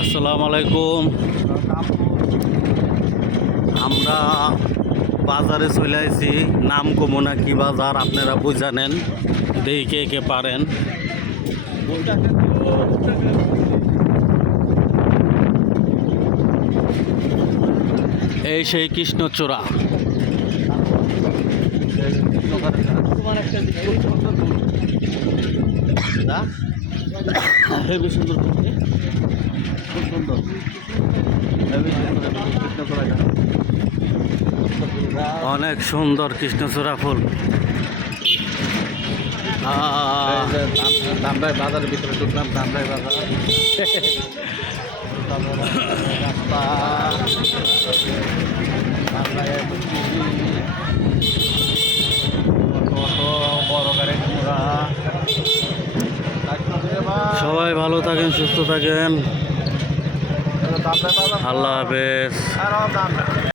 আসসালামু আলাইকুম। আমরা বাজারে চলে আইছি, নাম কমো না কি বাজার আপনারা বুঝানেন, দেখে কে পারেন। এই সেই কৃষ্ণচূড়া। হেবি সুন্দর, খুব সুন্দর, অনেক সুন্দর কৃষ্ণচূড়া ফুল। দামরাই বাজারের ভিতরে ঢুকলাম, দামরাই বাজার রাস্তা বড় গাড়ি ঘোড়া। সবাই ভালো থাকেন, সুস্থ থাকেন, আল্লাহ হাফেজ।